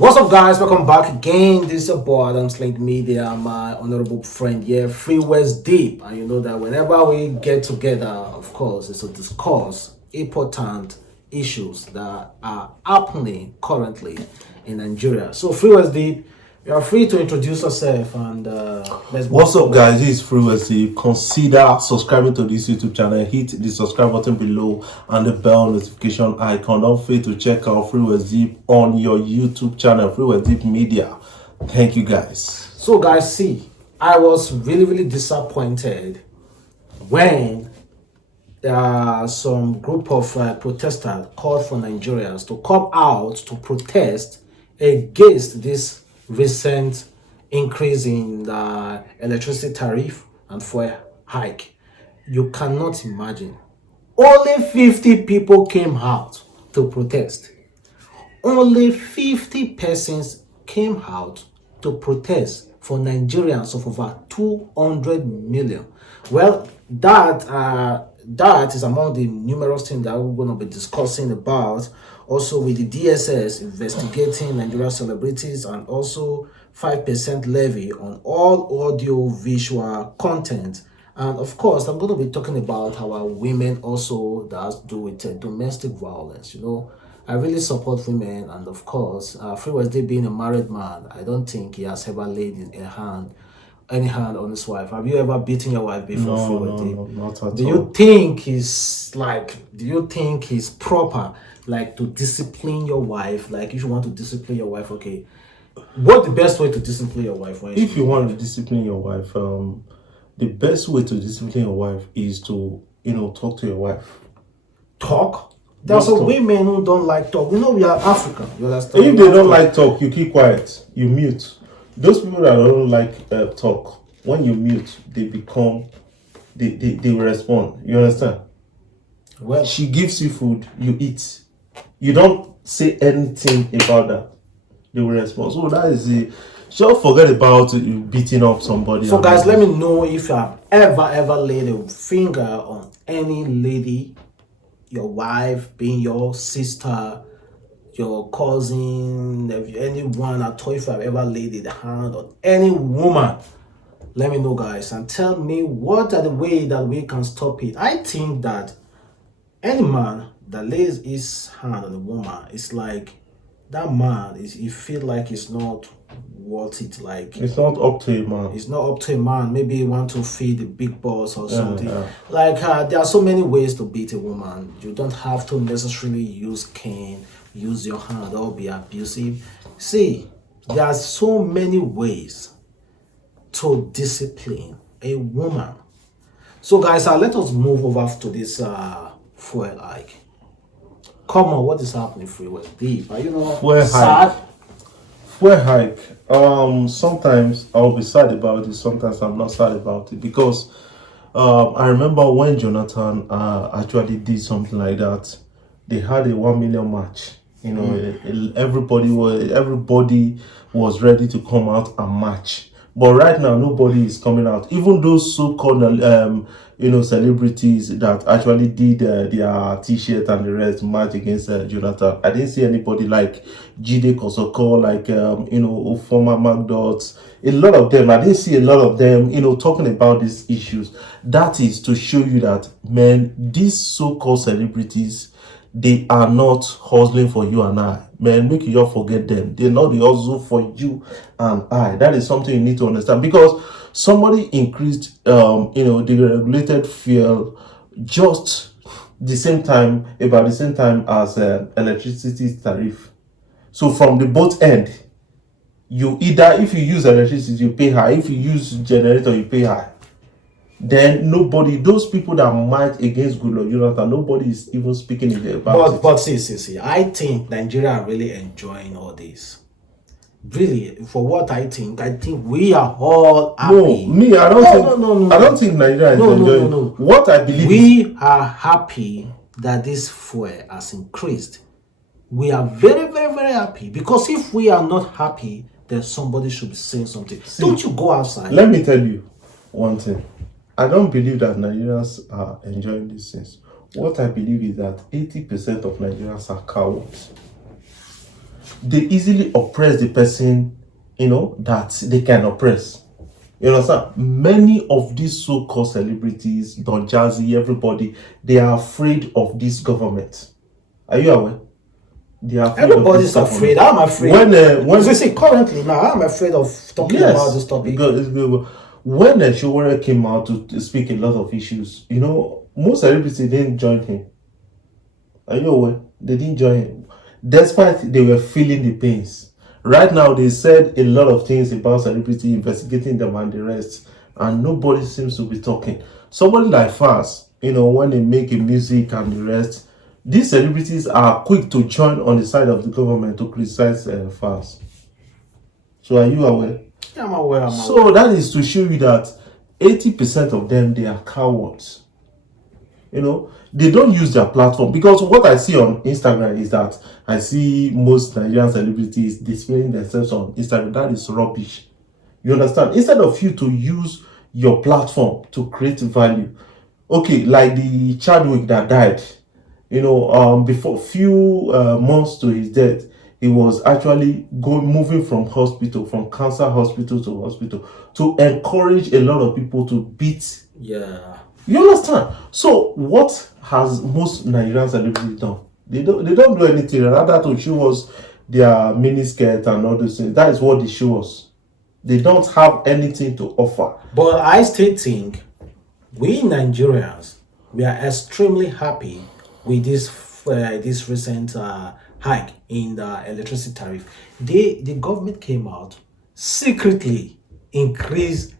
What's up, guys? Welcome back again. This is your boy adamslinkmedia, my honorable friend here, Free West Deep. And you know that whenever we get together, of course, it's to discuss important issues that are happening currently in Nigeria. So, Free West Deep, you are free to introduce yourself and let's move What's up, forward. guys? This is Freeway. Consider subscribing to this YouTube channel. Hit the subscribe button below and the bell notification icon. Don't fail to check out Freeway Deep on your YouTube channel, Freeway Deep Media. Thank you, guys. So, guys, see, I was really disappointed when some group of protesters called for Nigerians to come out to protest against this recent increase in the electricity tariff and fuel hike. You cannot imagine. Only 50 people came out to protest. Only 50 persons came out to protest for Nigerians of over 200 million. Well, that is among the numerous things that we're going to be discussing about. Also, with the DSS investigating Nigerian celebrities and also 5% levy on all audio visual content. And of course, I'm going to be talking about our women also that has to do with domestic violence. I really support women, and of course, Free Wednesday being a married man, I don't think he has ever laid any hand on his wife. Have you ever beaten your wife before? No, Free no, Wednesday? no, not at all. Do you think he's proper, like, to discipline your wife? Like, if you want to discipline your wife, okay, what the best way to discipline your wife? If you want to discipline your wife, the best way to discipline your wife is to, talk to your wife. Talk? There's some women who don't like talk. We are African. You understand? If they don't like talk, you keep quiet. You mute. Those people that don't like talk, when you mute, they become, they will respond. You understand? Well, she gives you food, you eat. You don't say anything about that. They will respond. So that is the. Just forget about you beating up somebody. So, guys, let me know if you have ever laid a finger on any lady, your wife, being your sister, your cousin, anyone at all. If you have ever laid a hand on any woman, let me know, guys, and tell me what are the way that we can stop it. I think that any man that lays his hand on a woman, it's like that man is, he feel like it's not worth it. Like, it's not up to a man. It's not up to a man. Maybe he want to feed the big boss or something. Like, there are so many ways to beat a woman. You don't have to necessarily use cane, use your hand, or be abusive. See, there are so many ways to discipline a woman. So, guys, let us move over to this fuel hike. Come on, what is happening? Free West Deep? Are you fuel sad? Fuel hike. Sometimes I'll be sad about it. Sometimes I'm not sad about it because I remember when Jonathan actually did something like that. They had a 1 million march. Everybody was ready to come out and march. But right now, nobody is coming out. Even those so-called, celebrities that actually did their T-shirt and the rest march against Jonathan. I didn't see anybody like Jide Kosoko, like former McDots. A lot of them. I didn't see a lot of them, talking about these issues. That is to show you that, man, these so-called celebrities, they are not hustling for you and I. Man, make you all forget them. They're not the hustle for you and I. That is something you need to understand. Because somebody increased, the regulated fuel just about the same time as electricity tariff. So from the both end, you either, if you use electricity, you pay high. If you use generator, you pay high. Then those people that march against Goodluck Jonathan, nobody is even speaking about it. But see, I think Nigeria are really enjoying all this. Really, for what I think we are all happy. I don't think Nigeria is enjoying. No. What I believe we are happy that this fuel has increased. We are very happy, because if we are not happy, then somebody should be saying something. Don't you go outside. Let me tell you one thing. I don't believe that Nigerians are enjoying these things. What I believe is that 80% of Nigerians are cowards. they easily oppress the person, that they can oppress. You understand? Many of these so-called celebrities, Don Jazzy, everybody, they are afraid of this government. Are you aware? They are afraid of this Everybody's afraid. government. I'm afraid. When You see, currently now, I'm afraid of talking about this yes, topic. because when Showore came out to speak a lot of issues, most celebrities didn't join him. Are you aware? They didn't join him, despite they were feeling the pains. Right now, they said a lot of things about celebrity investigating them and the rest, and nobody seems to be talking. Somebody like Fast, when they make a music and the rest, these celebrities are quick to join on the side of the government to criticize Fast. So, are you aware? Yeah, I'm aware. So that is to show you that 80% of them, they are cowards. They don't use their platform, because what I see on Instagram is that I see most Nigerian celebrities displaying themselves on Instagram. That is rubbish. You understand? Instead of you to use your platform to create value, okay, like the Chadwick that died, before few months to his death, he was actually moving from cancer hospital to hospital, to encourage a lot of people to beat. Yeah. You understand? So what has most Nigerian celebrities done? They don't do anything rather to show us their miniskirt and all those things. That is what they show us. They don't have anything to offer. But I still think we Nigerians, we are extremely happy with this recent hike in the electricity tariff. The government came out secretly increased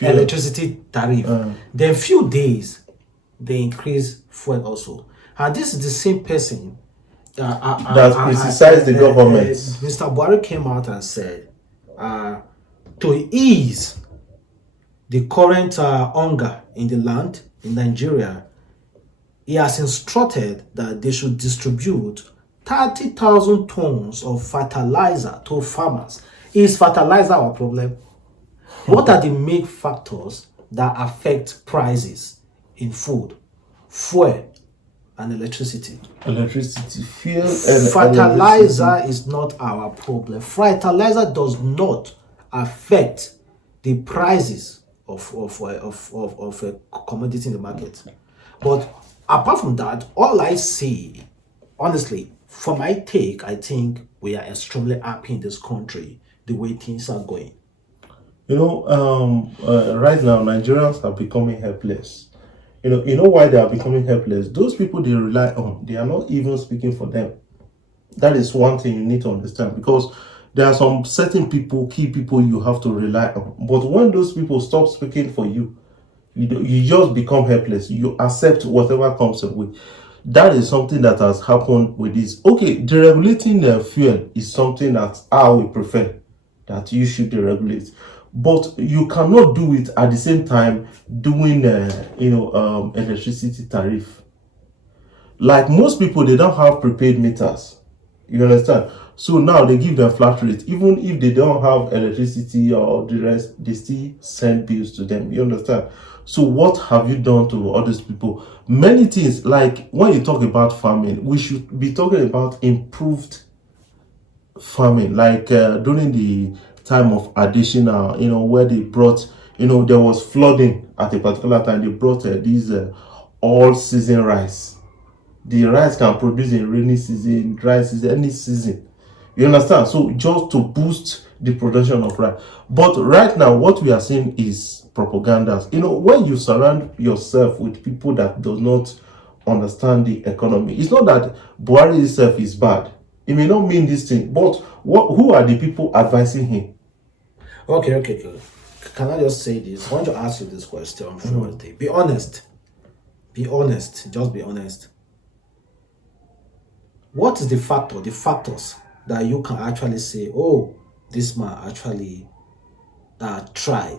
electricity tariff. Then few days they increase fuel also. And this is the same person that criticized the government. Mr. Buhari came out and said, to ease the current hunger in the land in Nigeria, he has instructed that they should distribute 30,000 tons of fertilizer to farmers. Is fertilizer our problem? What are the main factors that affect prices in food, fuel, and electricity? Fuel, and fertilizer is not our problem. Fertilizer does not affect the prices of a commodity in the market. But apart from that, all I see, honestly, for my take, I think we are extremely happy in this country the way things are going. Right now Nigerians are becoming helpless. You know why they are becoming helpless? Those people they rely on, they are not even speaking for them. That is one thing you need to understand, because there are some certain people, key people you have to rely on. But when those people stop speaking for you, you just become helpless. You accept whatever comes your way. That is something that has happened with this. Okay, deregulating the fuel is something that I would prefer that you should deregulate, but you cannot do it at the same time doing electricity tariff. Like most people, they don't have prepaid meters. You understand? So now they give them flat rate. Even if they don't have electricity or the rest, they still send bills to them. You understand? So what have you done to all these people? Many things, like when you talk about farming, we should be talking about improved farming. Like during the time of additional, where they brought, there was flooding at a particular time. They brought these all season rice. The rice can produce in rainy season, dry season, any season. You understand? So just to boost the production of rice. But right now, what we are seeing is propaganda. When you surround yourself with people that do not understand the economy, it's not that Buhari itself is bad. It may not mean this thing, but who are the people advising him? Okay. Can I just say this? I want to ask you this question. Be honest. Just be honest. What is the factors that you can actually say, oh, this man actually tried.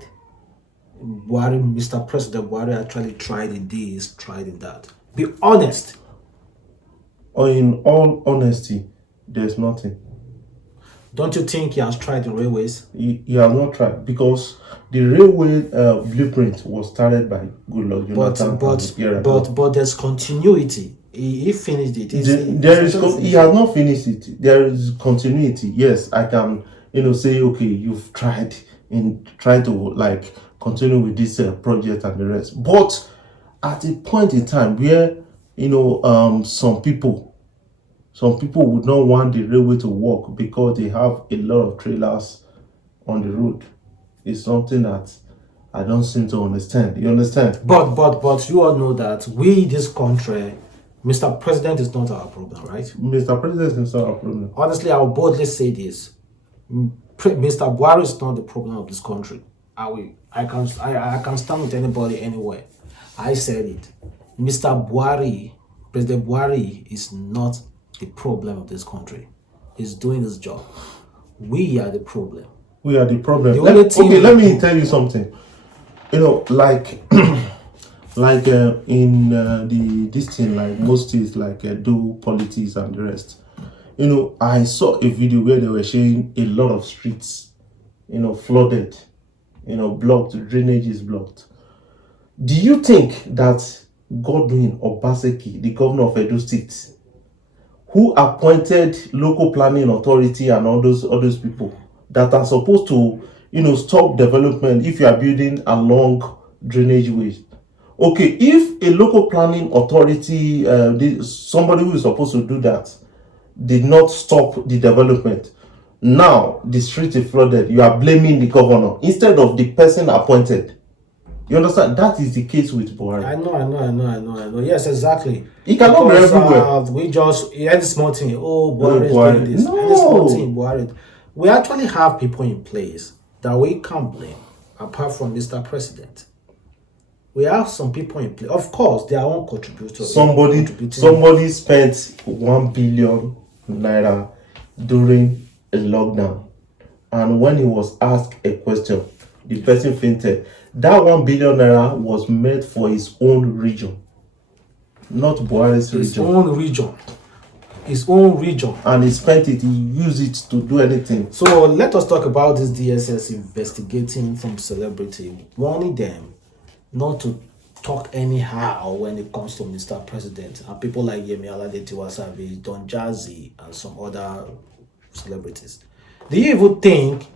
Mr. President Buhari actually tried in this, tried in that. Be honest. Or in all honesty, there's nothing. Don't you think he has tried the railways? He has not tried, because the railway blueprint was started by Goodluck Jonathan. But there's continuity He finished it. He has not finished it. There is continuity. Yes, I can, say, okay, you've tried in trying to like continue with this project and the rest. But at a point in time where some people would not want the railway to work because they have a lot of trailers on the road. It's something that I don't seem to understand. You understand? But you all know that this country, Mr. President is not our problem, right? Mr. President is not our problem. Honestly, I will boldly say this. Mr. Buhari is not the problem of this country. I can stand with anybody anywhere. I said it. President Buhari is not the problem of this country. He's doing his job. We are the problem. We are the problem. Let me tell you something. Like in this thing, like most things, like do politics and the rest. I saw a video where they were showing a lot of streets, flooded, blocked, drainage is blocked. Do you think that Godwin Obaseki, the governor of Edo State, who appointed local planning authority and all those people that are supposed to, stop development if you are building along drainage ways? Okay, if a local planning authority, somebody who is supposed to do that, did not stop the development, now the street is flooded, you are blaming the governor instead of the person appointed. You understand? That is the case with Buhari. I know. Yes, exactly. He cannot be everywhere. We just any small thing. Oh, Buhari is doing this. No. Any small thing, Buhari. We actually have people in place that we can't blame, apart from Mr. President. We have some people in place. Of course, their own contributors. Somebody spent 1 billion naira during a lockdown, and when he was asked a question, the person fainted. That 1 billion naira was meant for his own region, not Buhari's region. His own region. And he spent it, he used it to do anything. So let us talk about this DSS investigating some celebrity, warning them not to talk anyhow when it comes to Mr. President. And people like Yemi Alade, Tiwa Savage, Don Jazzy, and some other celebrities. Do you even think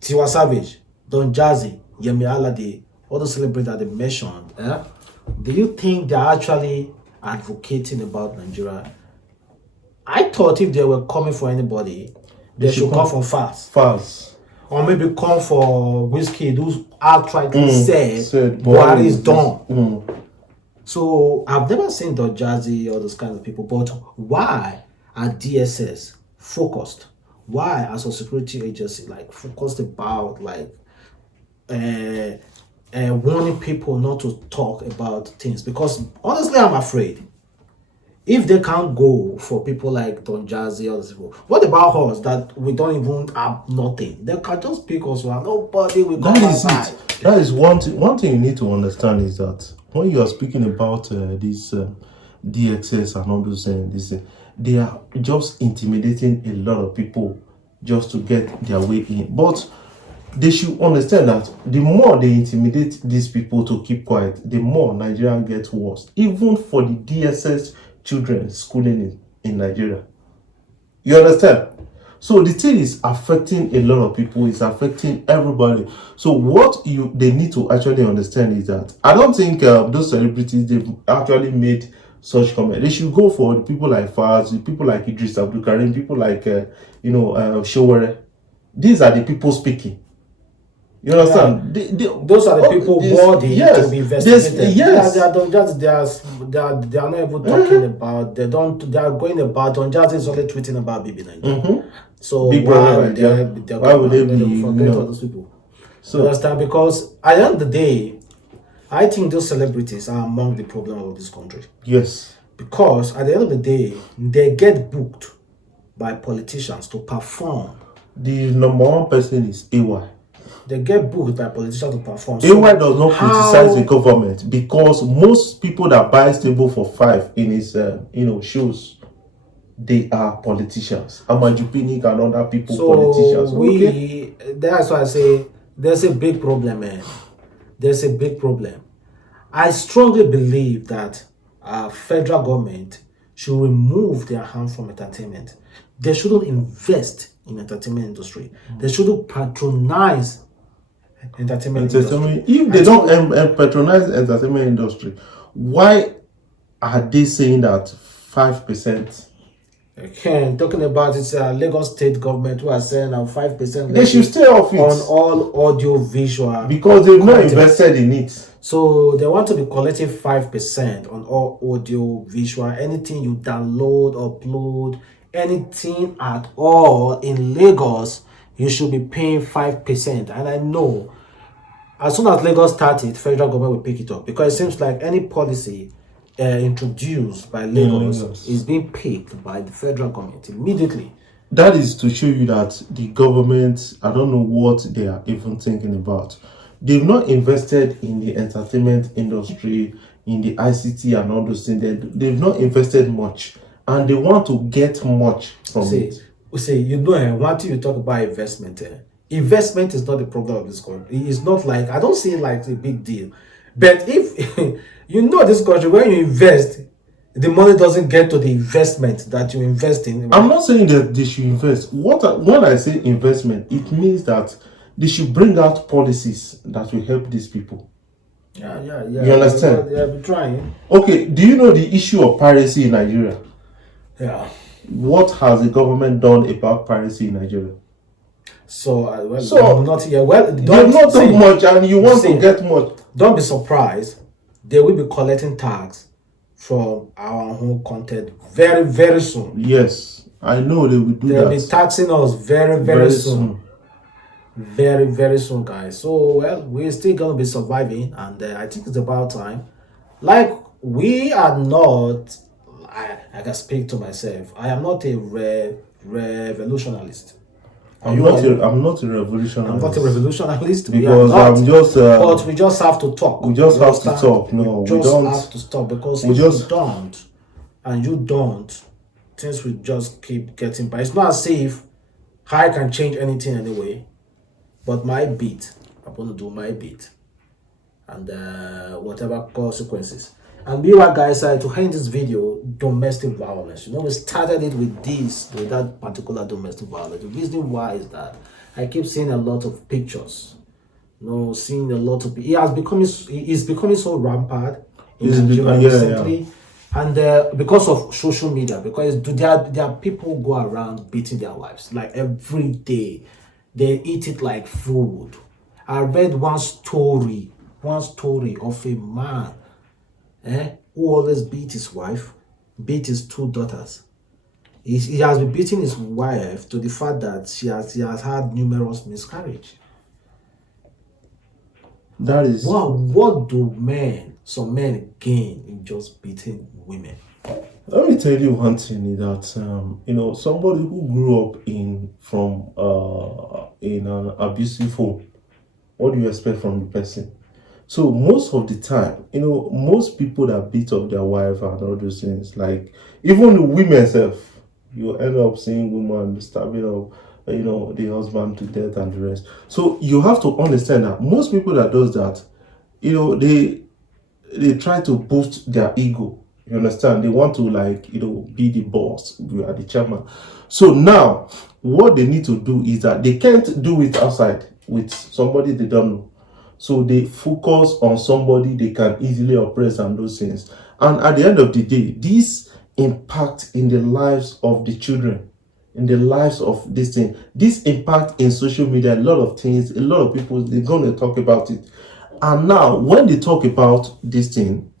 Tiwa Savage, Don Jazzy, Yemi Alade, all the celebrities that they mentioned, do you think they're actually advocating about Nigeria? I thought if they were coming for anybody, they should come for Fast. Or maybe come for Wizkid, who's outrightly said Buhari is done. So I've never seen Don Jazzy or those kinds of people, but why are DSS focused? Why as a security agency focused about warning people not to talk about things? Because honestly, I'm afraid if they can't go for people like Don Jazzy or those people, what about us that we don't even have nothing? They can just pick us one. Nobody will come outside. That is one thing you need to understand is that when you are speaking about this DXS and all those things, they are just intimidating a lot of people just to get their way in. But they should understand that the more they intimidate these people to keep quiet, the more Nigeria gets worse. Even for the DSS children schooling in Nigeria. You understand? So the thing is affecting a lot of people, it's affecting everybody. So what they need to actually understand is that I don't think those celebrities, they've actually made such comment. They should go for the people like Faz, people like Idris Abdul Karim, people like Showere. These are the people speaking. You understand? Yeah. Those are the people worthy to be investigated. Yes. They are not even talking about. They are going about. Don Jazzy is only tweeting about Bibi Nigeria. So why would they forget all those people? So you understand? Because at the end of the day, I think those celebrities are among the problem of this country. Yes. Because at the end of the day, they get booked by politicians to perform. The number one person is AY. They get booked by politicians to perform. AY does not criticize the government because most people that buy Stable for 5 in his shows, they are politicians. Amajupini and other people, politicians. That's why I say there's a big problem, man. There's a big problem. I strongly believe that federal government should remove their hand from entertainment. They shouldn't invest in entertainment industry. They shouldn't patronize entertainment industry. If they don't patronize the entertainment industry, why are they saying that 5%? Again, talking about it's Lagos state government who are saying now 5%. They should stay off it on all audio visual because they've not content. invested in it. So they want to be collecting 5% on all audio visual, anything you download, upload, anything at all in Lagos, you should be paying 5%. And I know as soon as Lagos started, federal government will pick it up because it seems like any policy introduced by Lagos is being picked by the federal government immediately. That is to show you that the government, I don't know what they are even thinking about. They've not invested in the entertainment industry, in the ICT and all those things. They've not invested much, and they want to get much from it. One thing you talk about investment, investment is not the problem of this country. It's not like, I don't see it like a big deal. But if this country, when you invest, the money doesn't get to the investment that you invest in. I'm not saying that they should invest. When I say investment, it means that they should bring out policies that will help these people. Yeah. You understand? They're trying. Okay, do you know the issue of piracy in Nigeria? Yeah. What has the government done about piracy in Nigeria? Not here. They've not done much, and you want to get much. Don't be surprised. They will be collecting tax from our home content very, very soon. Yes, I know they will do that. They'll be taxing us very, very soon. Very, very soon, guys. So, we're still going to be surviving, and I think it's about time. Like, we are not, I can speak to myself. I am not a revolutionalist. I'm not a revolutionist. I'm not a revolutionist because I'm just. But we just have to talk. We just have to talk. No, we don't have to stop because if you don't, and you don't, things will just keep getting by. It's not as if I can change anything anyway. But my bit, I'm going to do my bit, and whatever consequences. And be right, guys, to end this video, domestic violence. We started it with that particular domestic violence. The reason why is that I keep seeing a lot of pictures. Seeing a lot of. It's becoming so rampant in Nigeria recently, and because of social media. Because there are people who go around beating their wives like every day. They eat it like food. I read one story of a man who always beat his wife, beat his 2 daughters. He has been beating his wife to the fact that she has had numerous miscarriages. That is what do some men gain in just beating women? Let me tell you one thing, that somebody who grew up in an abusive home, what do you expect from the person? So most of the time, most people that beat up their wife and all those things, like even the women self, you end up seeing women stabbing up, the husband to death and the rest. So you have to understand that most people that does that, they try to boost their ego. You understand? They want to be the boss, we are the chairman. So now, what they need to do is that they can't do it outside with somebody they don't know. So they focus on somebody they can easily oppress and those things. And at the end of the day, this impact in the lives of the children, in the lives of this thing, this impact in social media, a lot of things, a lot of people, they're going to talk about it. And now, when they talk about this thing,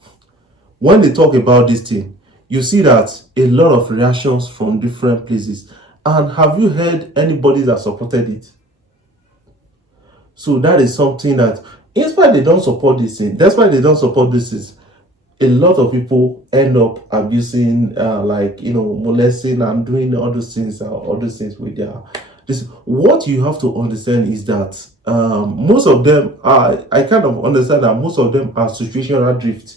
you see that a lot of reactions from different places. And have you heard anybody that supported it? So that is something that, in spite they don't support this thing, that's why they don't support this is a lot of people end up abusing, molesting and doing all those things with their. What you have to understand is that most of them are. I kind of understand that most of them are situational drift.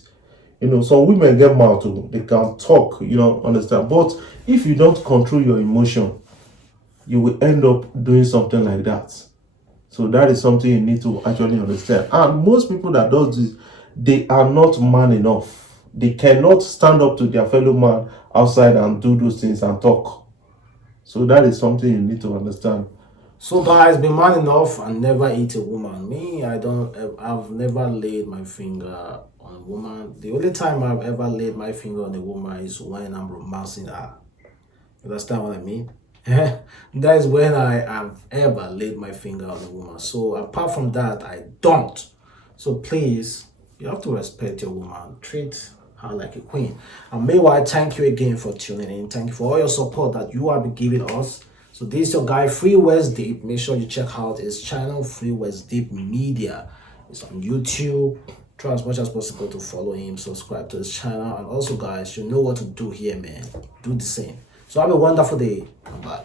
Some women get mad too. They can talk, understand. But if you don't control your emotion, you will end up doing something like that. So that is something you need to actually understand. And most people that does this, they are not man enough. they cannot stand up to their fellow man outside and do those things and talk. So that is something you need to understand. So guys, be man enough and never eat a woman. Me, I've never laid my finger on a woman. The only time I've ever laid my finger on a woman is when I'm romancing her. You understand what I mean? That is when I have ever laid my finger on a woman. So apart from that, I don't. So please, you have to respect your woman. Treat her like a queen. And meanwhile, thank you again for tuning in. Thank you for all your support that you have been giving us. So this is your guy Free West Deep. Make sure you check out his channel, Free West Deep Media. It's on YouTube. Try as much as possible to follow him, subscribe to his channel, and also guys, you know what to do here, man. Do the same. So have a wonderful day. Bye.